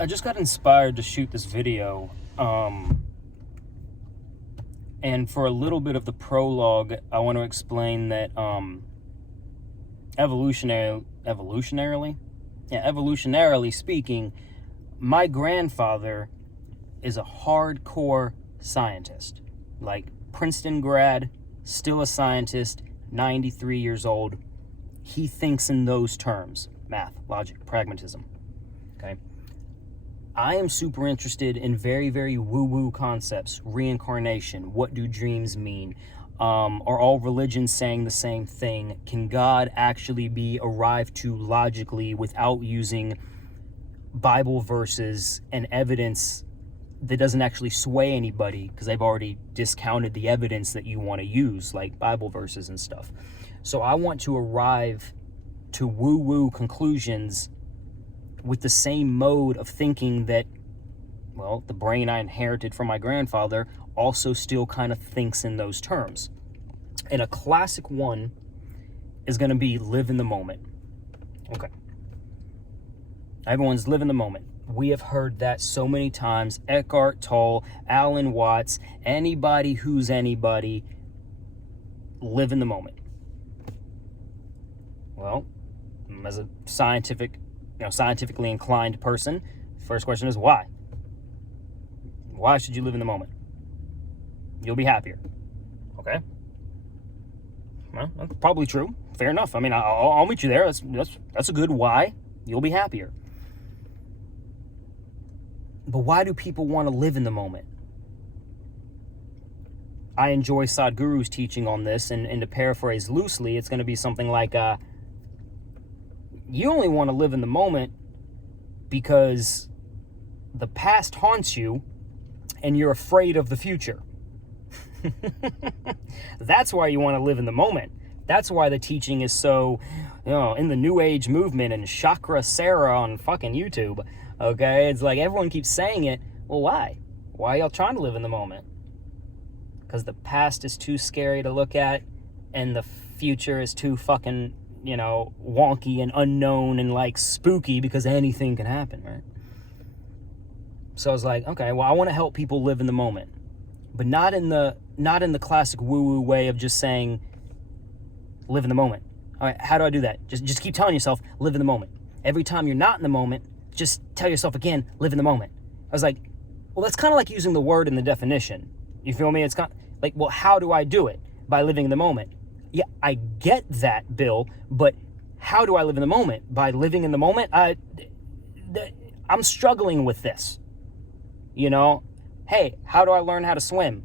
I just got inspired to shoot this video, and for a little bit of the prologue, I want to explain that evolutionarily speaking, my grandfather is a hardcore scientist, like Princeton grad, still a scientist, 93 years old. He thinks in those terms: math, logic, pragmatism. Okay. I am super interested in very, very woo-woo concepts. Reincarnation. What do dreams mean? Are all religions saying the same thing? Can God actually be arrived to logically without using Bible verses and evidence that doesn't actually sway anybody, because they've already discounted the evidence that you want to use, like Bible verses and stuff. So I want to arrive to woo-woo conclusions with the same mode of thinking that, well, the brain I inherited from my grandfather also still kind of thinks in those terms. And a classic one is going to be live in the moment. Okay. Everyone's live in the moment. We have heard that so many times. Eckhart Tolle, Alan Watts, anybody who's anybody, live in the moment. Well, as a scientifically inclined person, first question is why? Why should you live in the moment? You'll be happier. Okay. Well, that's probably true. Fair enough. I mean, I'll meet you there. That's a good why. You'll be happier. But why do people want to live in the moment? I enjoy Sadhguru's teaching on this, and to paraphrase loosely, it's going to be something like, you only want to live in the moment because the past haunts you and you're afraid of the future. That's why you want to live in the moment. That's why the teaching is so, in the New Age movement and Chakra Sarah on fucking YouTube. Okay, it's like everyone keeps saying it. Well, why? Why are y'all trying to live in the moment? Because the past is too scary to look at, and the future is too fucking, wonky and unknown and like spooky because anything can happen, right? So I was like, okay, well, I want to help people live in the moment, but not in the classic woo-woo way of just saying, live in the moment. All right, how do I do that? Just keep telling yourself, live in the moment. Every time you're not in the moment, just tell yourself again, live in the moment. I was like, well, that's kind of like using the word in the definition. You feel me? It's kind of like, well, how do I do it? By living in the moment. Yeah, I get that, Bill, but how do I live in the moment? By living in the moment? I'm struggling with this. Hey, how do I learn how to swim?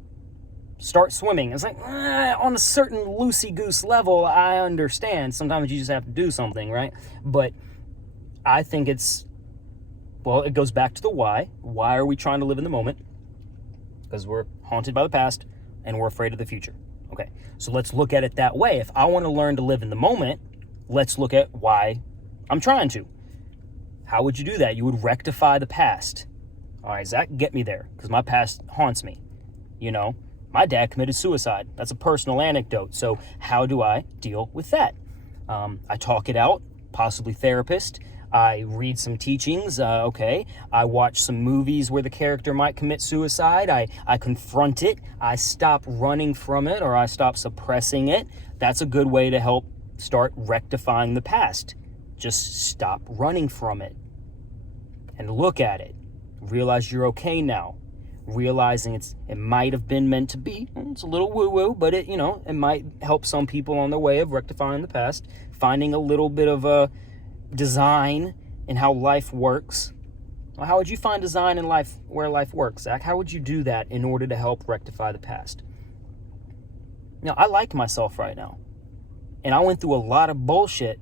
Start swimming. It's like, on a certain loosey-goose level, I understand. Sometimes you just have to do something, right? But I think it goes back to the why. Why are we trying to live in the moment? Because we're haunted by the past and we're afraid of the future. Okay, so let's look at it that way. If I want to learn to live in the moment, let's look at why I'm trying to. How would you do that? You would rectify the past. All right, Zack, get me there, because my past haunts me. My dad committed suicide. That's a personal anecdote. So how do I deal with that? I talk it out, possibly therapist. I read some teachings, I watch some movies where the character might commit suicide. I confront it. I stop running from it, or I stop suppressing it. That's a good way to help start rectifying the past. Just stop running from it and look at it. Realize you're okay now. Realizing it might have been meant to be. It's a little woo-woo, but it might help some people on their way of rectifying the past, finding a little bit of a design in how life works. Well, how would you find design in life where life works, Zach? How would you do that in order to help rectify the past? I like myself right now. And I went through a lot of bullshit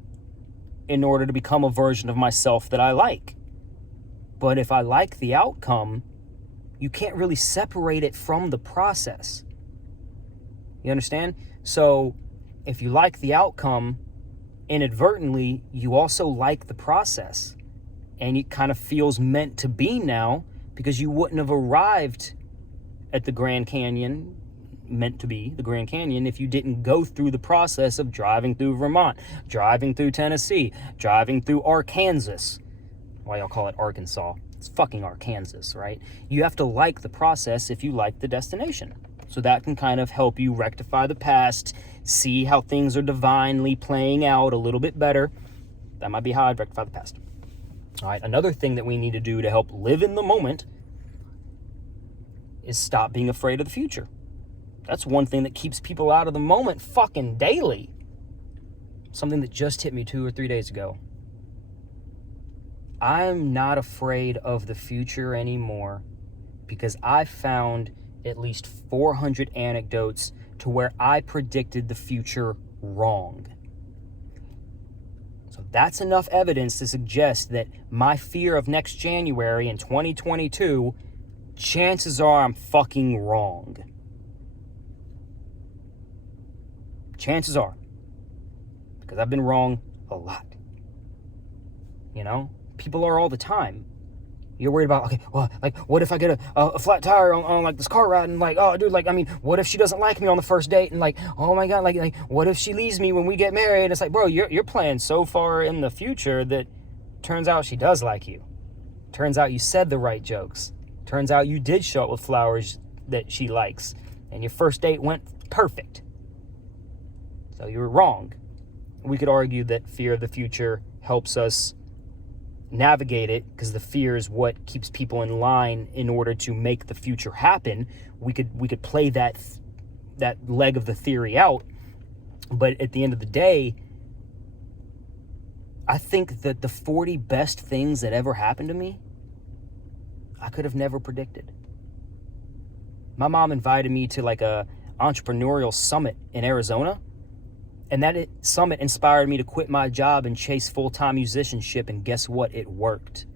in order to become a version of myself that I like. But if I like the outcome, you can't really separate it from the process. You understand? So if you like the outcome, inadvertently, you also like the process. And it kind of feels meant to be now, because you wouldn't have arrived at the Grand Canyon, meant to be the Grand Canyon, if you didn't go through the process of driving through Vermont, driving through Tennessee, driving through Arkansas. Why y'all call it Arkansas? It's fucking Arkansas, right? You have to like the process if you like the destination. So that can kind of help you rectify the past, see how things are divinely playing out a little bit better. That might be how I'd rectify the past. All right, another thing that we need to do to help live in the moment is stop being afraid of the future. That's one thing that keeps people out of the moment fucking daily. Something that just hit me 2 or 3 days ago. I'm not afraid of the future anymore because I found at least 400 anecdotes to where I predicted the future wrong. So that's enough evidence to suggest that my fear of next January in 2022, chances are I'm fucking wrong. Chances are. Because I've been wrong a lot. You know? People are all the time. You're worried about, okay, well, like, what if I get a flat tire on like this car ride, and like, oh, dude, like, I mean, what if she doesn't like me on the first date, and like, oh my God, like, what if she leaves me when we get married? And it's like, bro, you're playing so far in the future that turns out she does like you. Turns out you said the right jokes. Turns out you did show up with flowers that she likes, and your first date went perfect. So you were wrong. We could argue that fear of the future helps us navigate it because the fear is what keeps people in line in order to make the future happen. We could play that leg of the theory out, but at the end of the day, I think that the 40 best things that ever happened to me, I could have never predicted. My mom invited me to like a entrepreneurial summit in Arizona. And that summit inspired me to quit my job and chase full-time musicianship, and guess what? It worked.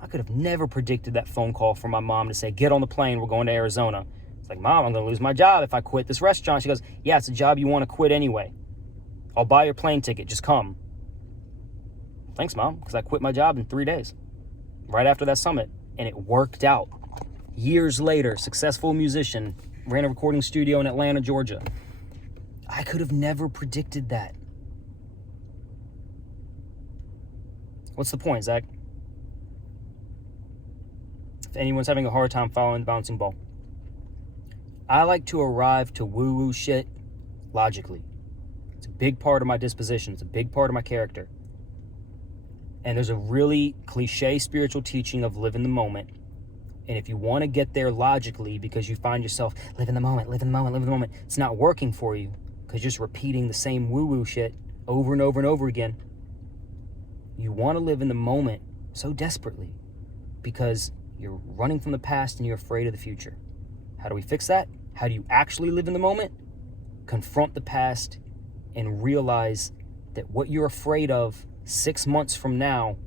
I could have never predicted that phone call from my mom to say, get on the plane, we're going to Arizona. It's like, Mom, I'm going to lose my job if I quit this restaurant. She goes, yeah, it's a job you want to quit anyway. I'll buy your plane ticket, just come. Thanks, Mom, because I quit my job in 3 days, right after that summit, and it worked out. Years later, successful musician, ran a recording studio in Atlanta, Georgia. I could have never predicted that. What's the point, Zack? If anyone's having a hard time following the bouncing ball, I like to arrive to woo-woo shit logically. It's a big part of my disposition. It's a big part of my character. And there's a really cliche spiritual teaching of live in the moment. And if you want to get there logically because you find yourself, live in the moment, live in the moment, live in the moment, it's not working for you. Because just repeating the same woo-woo shit over and over and over again. You want to live in the moment so desperately because you're running from the past and you're afraid of the future. How do we fix that? How do you actually live in the moment? Confront the past and realize that what you're afraid of 6 months from now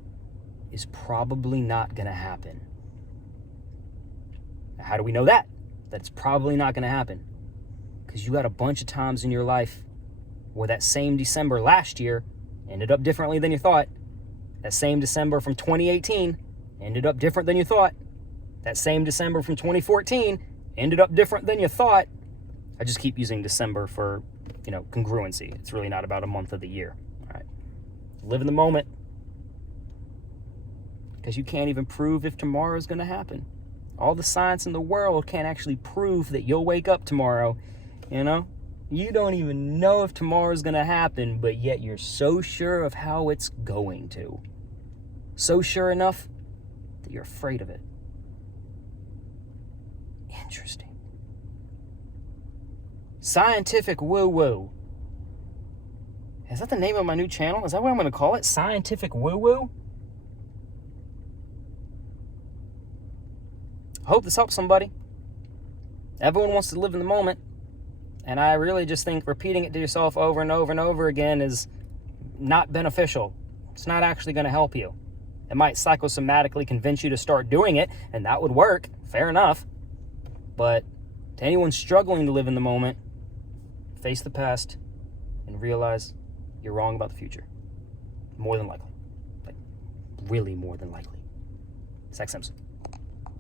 is probably not going to happen. Now, how do we know that? That it's probably not going to happen? Because you got a bunch of times in your life where that same December last year ended up differently than you thought. That same December from 2018 ended up different than you thought. That same December from 2014 ended up different than you thought. I just keep using December for, congruency. It's really not about a month of the year. All right. Live in the moment. Because you can't even prove if tomorrow is going to happen. All the science in the world can't actually prove that you'll wake up tomorrow. You don't even know if tomorrow's going to happen, but yet you're so sure of how it's going to. So sure enough that you're afraid of it. Interesting. Scientific woo-woo. Is that the name of my new channel? Is that what I'm going to call it? Scientific woo-woo? I hope this helps somebody. Everyone wants to live in the moment. And I really just think repeating it to yourself over and over and over again is not beneficial. It's not actually going to help you. It might psychosomatically convince you to start doing it, and that would work. Fair enough. But to anyone struggling to live in the moment, face the past and realize you're wrong about the future. More than likely. Like, really more than likely. Zack Symes.